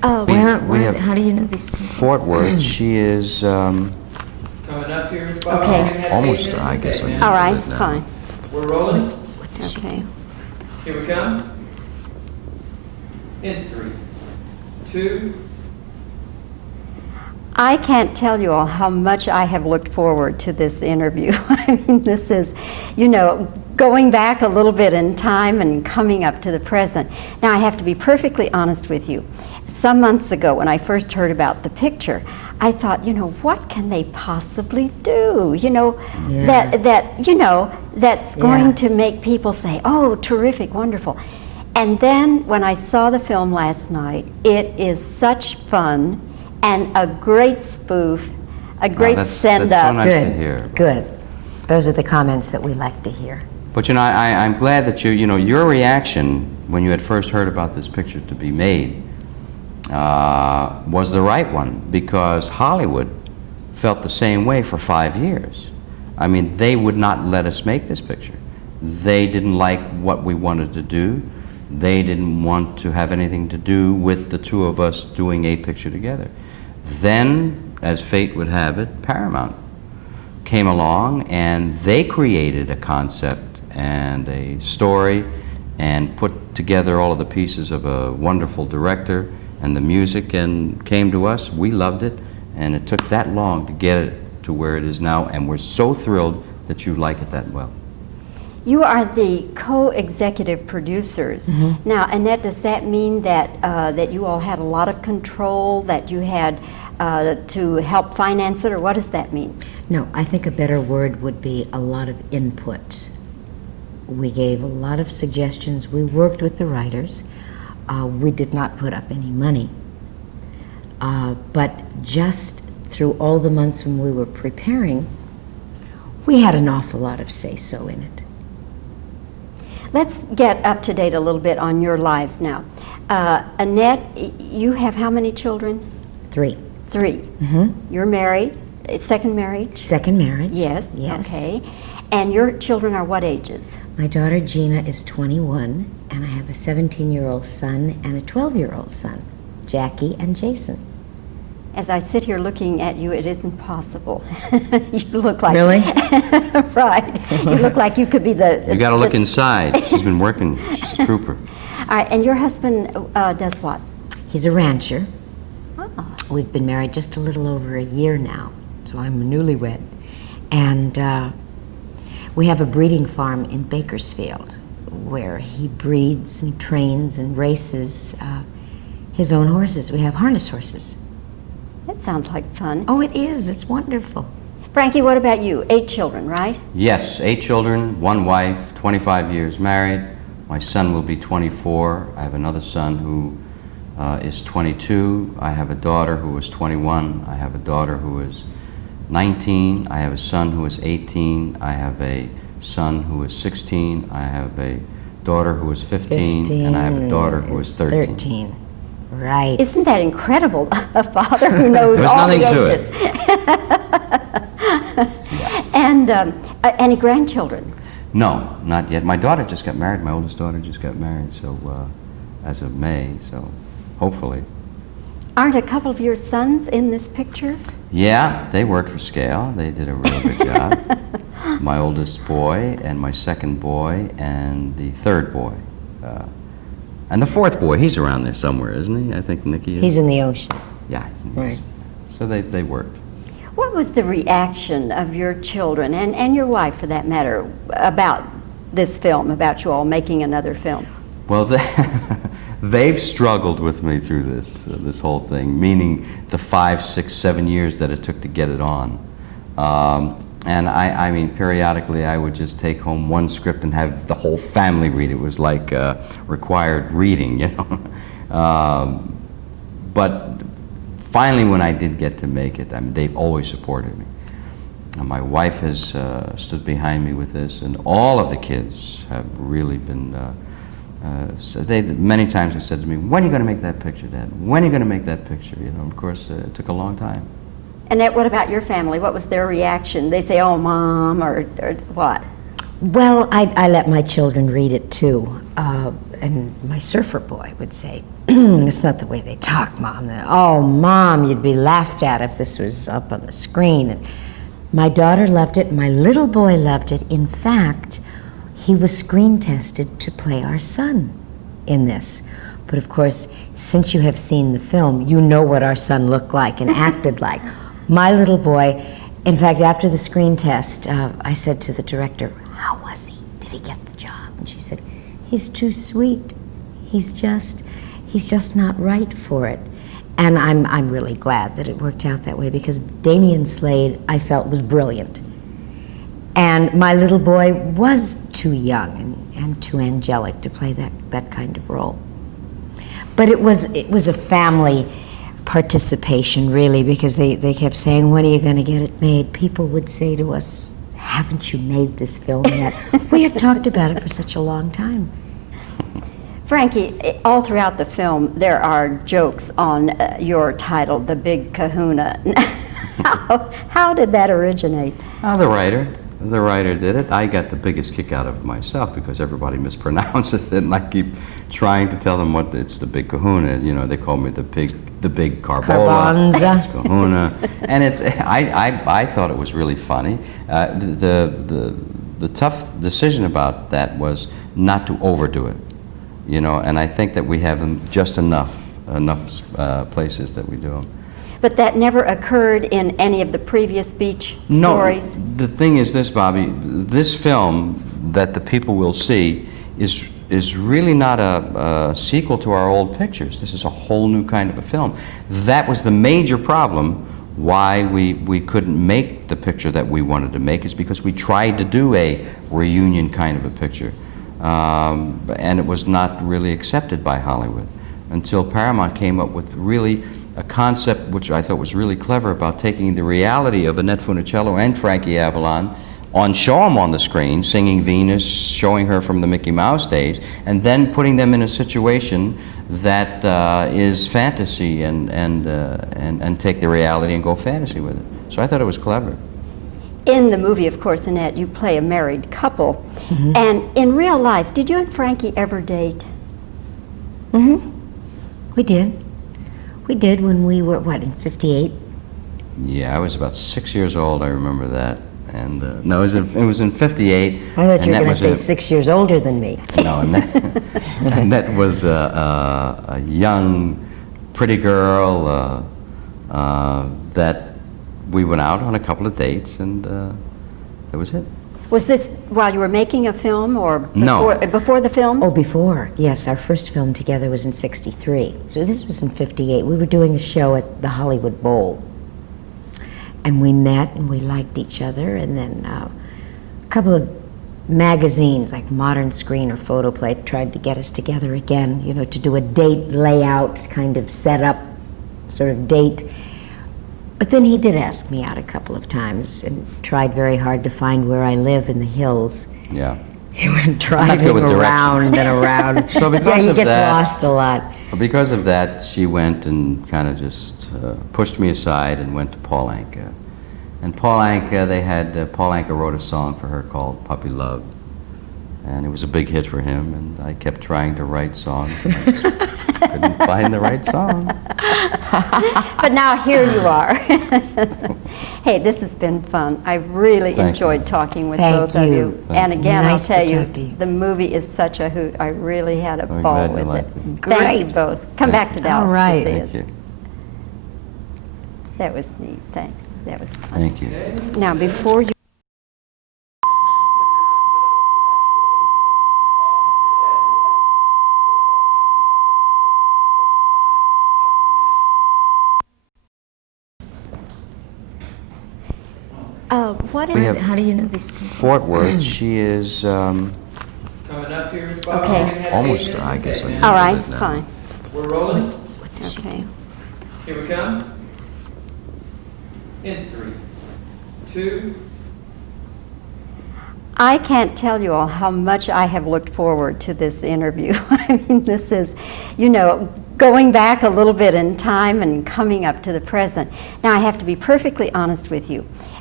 How do you know these people? Fort Worth. She is Coming up here, Miss Bobbie. Okay. almost, I guess. All right, fine. We're rolling. Okay. Here we come. In 3, 2. I can't tell you all how much I have looked forward to this interview. I mean, this is, you know, going back a little bit in time and coming up to the present. Now, I have to be perfectly honest with you. Some months ago, when I first heard about the picture, I thought, you know, what can they possibly do? You know, that's going to make people say, oh, terrific, wonderful. And then when I saw the film last night, it is such fun. And a great spoof, a great send-up. That's so nice to hear. Good. Those are the comments that we like to hear. But you know, I'm glad that your reaction when you had first heard about this picture to be made was the right one, because Hollywood felt the same way for 5 years. I mean, they would not let us make this picture. They didn't like what we wanted to do. They didn't want to have anything to do with the two of us doing a picture together. Then, as fate would have it, Paramount came along and they created a concept and a story and put together all of the pieces of a wonderful director and the music, and came to us. We loved it, and it took that long to get it to where it is now, and we're so thrilled that you like it that well. You are the co-executive producers. Mm-hmm. Now, Annette, does that mean that that you all had a lot of control, that you had to help finance it, or what does that mean? No, I think a better word would be a lot of input. We gave a lot of suggestions. We worked with the writers. We did not put up any money. But just through all the months when we were preparing, we had an awful lot of say-so in it. Let's get up to date a little bit on your lives now. Annette, you have how many children? 3. 3. Mm-hmm. You're married, second marriage? Second marriage. Yes. Yes. Okay. And your children are what ages? My daughter Gina is 21, and I have a 17-year-old son and a 12-year-old son, Jackie and Jason. As I sit here looking at you, it isn't possible. You look like... Really? Right. You look like you could be the... You got to look inside. She's been working. She's a trooper. All right, and your husband does what? He's a rancher. Oh. We've been married just a little over a year now, so I'm a newlywed. And we have a breeding farm in Bakersfield where he breeds and trains and races his own horses. We have harness horses. That sounds like fun. Oh, it is. It's wonderful. Frankie, what about you? 8 children, right? Yes, 8 children, 1 wife, 25 years married. My son will be 24. I have another son who is 22. I have a daughter who is 21. I have a daughter who is 19. I have a son who is 18. I have a son who is 16. I have a daughter who is 15. And I have a daughter who is 13. Right. Isn't that incredible? A father who knows There's all nothing the to ages. And any grandchildren? No, not yet. My daughter just got married. My oldest daughter just got married, so as of May, so hopefully. Aren't a couple of your sons in this picture? Yeah, they worked for scale. They did a real good job. My oldest boy and my second boy and the third boy. And the fourth boy, he's around there somewhere, isn't he? I think Nicky is. He's in the ocean. Yeah, he's in the Right. ocean. So they worked. What was the reaction of your children, and your wife for that matter, about this film, about you all making another film? Well, they've struggled with me through this whole thing, meaning the 5, 6, 7 years that it took to get it on. And I mean, periodically I would just take home one script and have the whole family read. It was like required reading, you know. But finally, when I did get to make it, I mean, they've always supported me. And my wife has stood behind me with this, and all of the kids have really been, so they many times have said to me, when are you going to make that picture, Dad? When are you going to make that picture? You know, of course, it took a long time. Annette, what about your family? What was their reaction? They say, oh, Mom, or what? Well, I let my children read it too, and my surfer boy would say, "It's not the way they talk, Mom." "Oh, Mom, you'd be laughed at if this was up on the screen." And my daughter loved it. My little boy loved it. In fact, he was screen tested to play our son in this. But of course, since you have seen the film, you know what our son looked like and acted like. My little boy, in fact, after the screen test, I said to the director, "How was he? Did he get the job?" And she said, "He's too sweet. He's just not right for it." And I'm really glad that it worked out that way, because Damian Slade, I felt, was brilliant. And my little boy was too young and too angelic to play that kind of role. But it was a family participation, really, because they kept saying, "When are you going to get it made?" People would say to us, "Haven't you made this film yet?" We had talked about it for such a long time. Frankie, all throughout the film, there are jokes on your title, The Big Kahuna. How did that originate? The writer did it. I got the biggest kick out of it myself, because everybody mispronounces it, and I keep trying to tell them what it's the Big Kahuna. You know, they call me the big Carbola. Carbonza. It's Kahuna, and it's. I thought it was really funny. The tough decision about that was not to overdo it. You know, and I think that we have them just enough places that we do them. But that never occurred in any of the previous beach stories? No, the thing is this, Bobbie, this film that the people will see is really not a sequel to our old pictures. This is a whole new kind of a film. That was the major problem why we couldn't make the picture that we wanted to make, is because we tried to do a reunion kind of a picture. And it was not really accepted by Hollywood until Paramount came up with really a concept which I thought was really clever, about taking the reality of Annette Funicello and Frankie Avalon, show them on the screen, singing Venus, showing her from the Mickey Mouse days, and then putting them in a situation that is fantasy, and take the reality and go fantasy with it. So I thought it was clever. In the movie, of course, Annette, you play a married couple. Mm-hmm. And in real life, did you and Frankie ever date? Mm-hmm. We did. We did when we were, in 58? Yeah, I was about 6 years old, I remember that. And no, it was in 58. I thought you were going to say 6 years older than me. No, Annette was a young, pretty girl that we went out on a couple of dates, and that was it. Was this while you were making a film, or before the film? Oh, before. Yes, our first film together was in 63. So this was in 58. We were doing a show at the Hollywood Bowl. And we met and we liked each other, and then a couple of magazines like Modern Screen or Photoplay tried to get us together again, you know, to do a date layout kind of setup sort of date. But then he did ask me out a couple of times and tried very hard to find where I live in the hills. Yeah. He went driving around and around. So because he of gets that, lost a lot. Because of that, she went and kind of just pushed me aside and went to Paul Anka. And Paul Anka, Paul Anka wrote a song for her called Puppy Love. And it was a big hit for him, and I kept trying to write songs, and I just couldn't find the right song. But now here you are. Hey, this has been fun. I've really enjoyed talking with both of you. And again, I'll tell you, the movie is such a hoot. I really had a ball with it. Thank you both. Come back to Dallas to see us. Thank you. That was neat. Thanks. That was fun. Thank you. Now, before you how do you know these people? Fort Worth, she is Coming up here, Miss Bobbie. Okay. almost, I guess. Okay, all right, fine. We're rolling. Okay. Here we come. In 3, 2. I can't tell you all how much I have looked forward to this interview. I mean, this is, you know, going back a little bit in time and coming up to the present. Now, I have to be perfectly honest with you.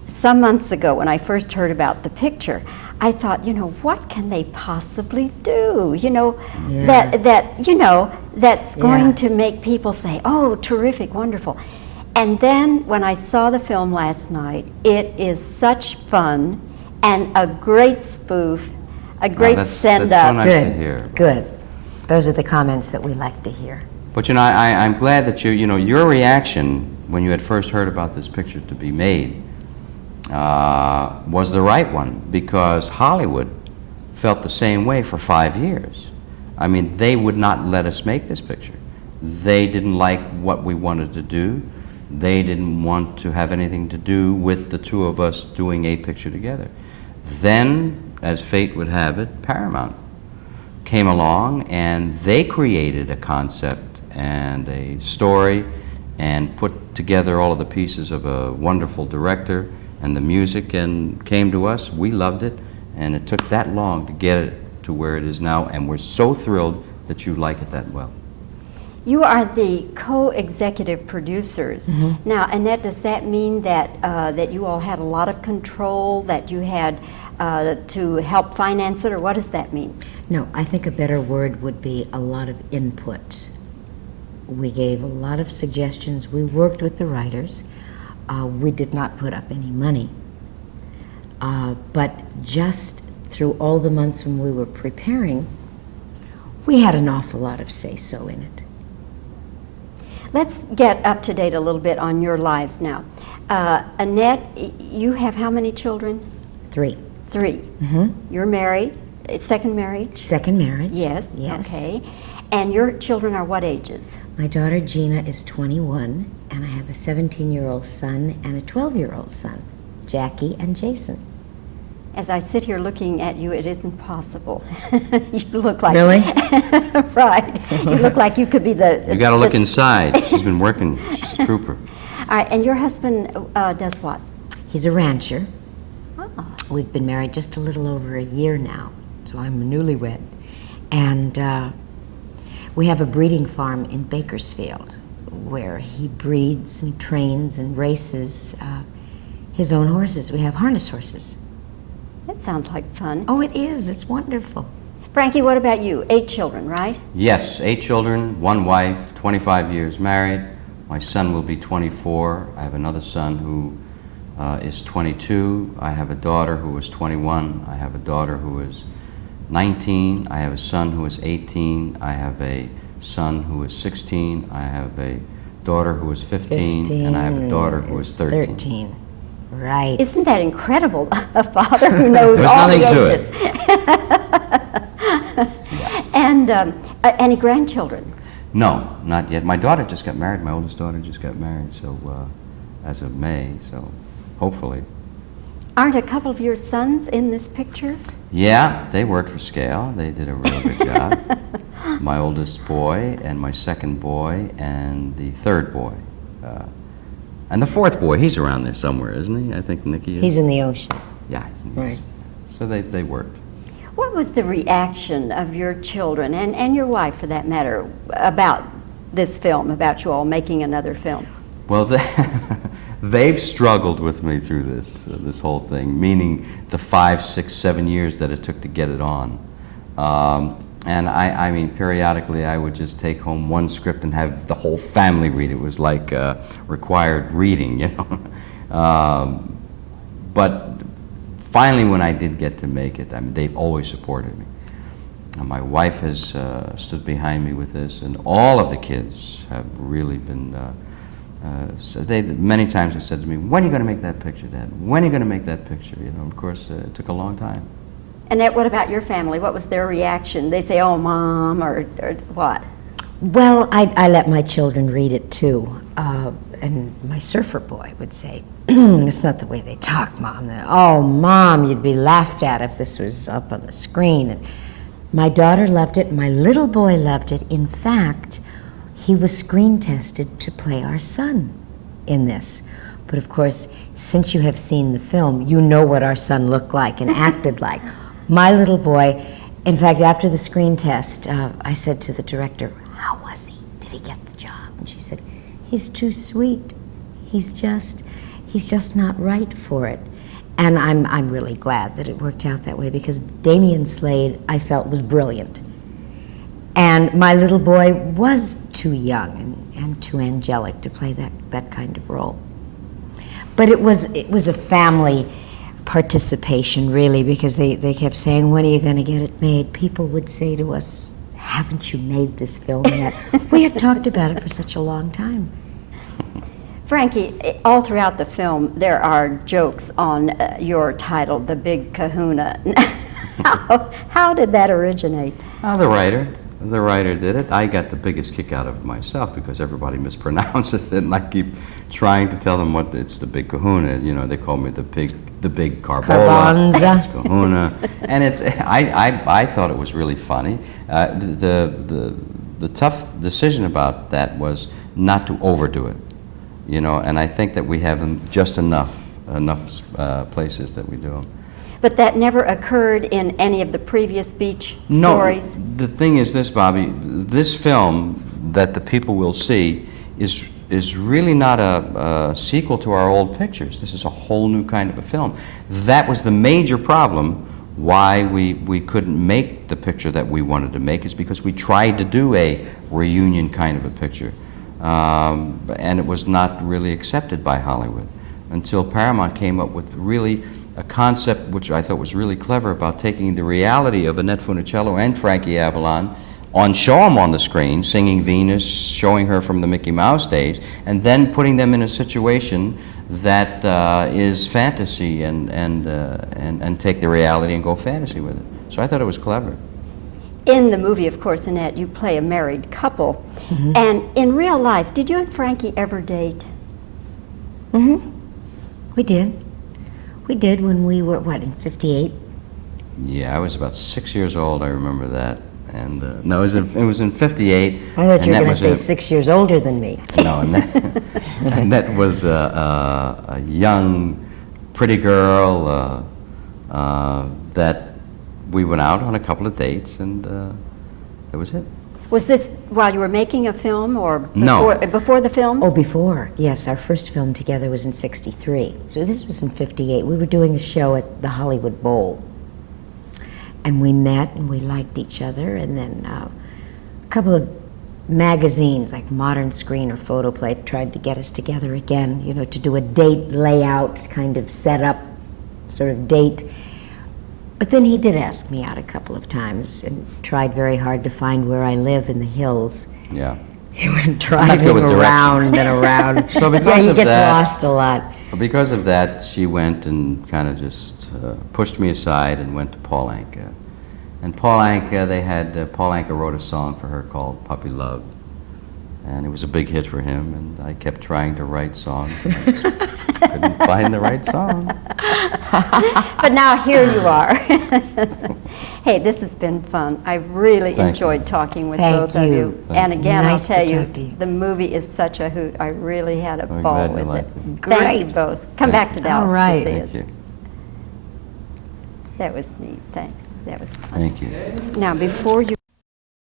some months ago when I first heard about the picture, I thought, what can they possibly do? Yeah. That's going Yeah. to make people say, oh, terrific, wonderful. And then when I saw the film last night, it is such fun and a great spoof, a great that's send-up. so nice to Good, hear. good. Those are the comments that we like to hear. But I'm glad that your reaction when you had first heard about this picture to be made was the right one, because Hollywood felt the same way for 5 years. I mean, they would not let us make this picture. They didn't like what we wanted to do. They didn't want to have anything to do with the two of us doing a picture together. Then, as fate would have it, Paramount came along and they created a concept and a story and put together all of the pieces of a wonderful director and the music, and came to us. We loved it, and it took that long to get it to where it is now, and we're so thrilled that you like it that well. You are the co-executive producers. Mm-hmm. Now, Annette, does that mean that that you all had a lot of control, that you had to help finance it, or what does that mean? No, I think a better word would be a lot of input. We gave a lot of suggestions. We worked with the writers. We did not put up any money. But just through all the months when we were preparing, we had an awful lot of say-so in it. Let's get up to date a little bit on your lives now. Annette, you have how many children? 3. 3. Mm-hmm. You're married, second marriage? Second marriage. Yes, Yes. okay. And your children are what ages? My daughter Gina is 21, and I have a 17-year-old son and a 12-year-old son, Jackie and Jason. As I sit here looking at you, it isn't possible. You look like... Really? Right. You look like you could be the... You got to look inside. She's been working. She's a trooper. All right, and your husband does what? He's a rancher. Oh. We've been married just a little over a year now, so I'm a newlywed. And we have a breeding farm in Bakersfield where he breeds and trains and races his own horses. We have harness horses. That sounds like fun. Oh, it is. It's wonderful. Frankie, what about you? 8 children, right? Yes, 8 children, 1 wife, 25 years married. My son will be 24. I have another son who is 22. I have a daughter who is 21. I have a daughter who is 19. I have a son who is 18. I have a son who is 16. I have a daughter who is 15. And I have a daughter who is 13. 13. Right. Isn't that incredible? A father who knows There's all the nothing to ages. And any grandchildren? No, not yet. My daughter just got married. My oldest daughter just got married, so as of May, so hopefully. Aren't a couple of your sons in this picture? Yeah, they worked for scale. They did a real good job. My oldest boy and my second boy and the third boy. And the fourth boy, he's around there somewhere, isn't he? I think Nicky is. He's in the ocean. Yeah, he's in the Right. ocean. So they worked. What was the reaction of your children, and your wife for that matter, about this film, about you all making another film? Well, they've struggled with me through this whole thing, meaning the 5, 6, 7 years that it took to get it on. And I mean, periodically I would just take home one script and have the whole family read it. It was like required reading, you know. But finally, when I did get to make it, I mean, they've always supported me. My wife has stood behind me with this, and all of the kids have really been, so they many times have said to me, when are you going to make that picture, Dad? When are you going to make that picture? You know, of course, it took a long time. Annette, what about your family? What was their reaction? They say, oh, Mom, or what? Well, I let my children read it too. And my surfer boy would say, it's not the way they talk, Mom. Oh, Mom, you'd be laughed at if this was up on the screen. And my daughter loved it. My little boy loved it. In fact, he was screen tested to play our son in this. But of course, since you have seen the film, you know what our son looked like and acted like. My little boy, in fact, after the screen test, I said to the director, how was he? Did he get the job? And she said, he's too sweet. He's he's just not right for it. And I'm really glad that it worked out that way, because Damian Slade, I felt, was brilliant. And my little boy was too young and too angelic to play that kind of role. But it was a family participation, really, because they kept saying, when are you going to get it made? People would say to us, haven't you made this film yet? We had talked about it for such a long time. Frankie, all throughout the film, there are jokes on your title, The Big Kahuna. How did that originate? The writer did it. I got the biggest kick out of it myself because everybody mispronounces it, and I keep trying to tell them what it's the Big Kahuna. You know, they call me the big Carbola. Carbonza. It's Kahuna, and it's. I thought it was really funny. The tough decision about that was not to overdo it. You know, and I think that we have them just enough places that we do them. But that never occurred in any of the previous beach stories? No, the thing is this, Bobbie, this film that the people will see is really not a sequel to our old pictures. This is a whole new kind of a film. That was the major problem why we couldn't make the picture that we wanted to make, is because we tried to do a reunion kind of a picture. And it was not really accepted by Hollywood until Paramount came up with really a concept which I thought was really clever, about taking the reality of Annette Funicello and Frankie Avalon, show them on the screen, singing Venus, showing her from the Mickey Mouse days, and then putting them in a situation that is fantasy, and take the reality and go fantasy with it. So I thought it was clever. In the movie, of course, Annette, you play a married couple. Mm-hmm. And in real life, did you and Frankie ever date? Mm-hmm. We did. We did when we were, in 58? Yeah, I was about 6 years old, I remember that. And no, it was in 58. I thought you were going to say 6 years older than me. No, Annette was a young, pretty girl that we went out on a couple of dates, and that was it. Was this while you were making a film, or before the film? Oh, before. Yes, our first film together was in 63. So this was in 58. We were doing a show at the Hollywood Bowl. And we met and we liked each other, and then a couple of magazines like Modern Screen or Photoplay tried to get us together again, you know, to do a date layout kind of setup sort of date. But then he did ask me out a couple of times and tried very hard to find where I live in the hills. Yeah. He went driving around and around. So because he of gets that, lost a lot. Because of that, she went and kind of just pushed me aside and went to Paul Anka. And Paul Anka, Paul Anka wrote a song for her called Puppy Love. And it was a big hit for him, and I kept trying to write songs, and I just couldn't find the right song. But now here you are. Hey, this has been fun. I really enjoyed talking with both of you. And again, I'll tell you, the movie is such a hoot. I really had a ball with it. Thank you both. Come back to Dallas to see us. Thank you. That was neat. Thanks. That was fun. Thank you. Now, before you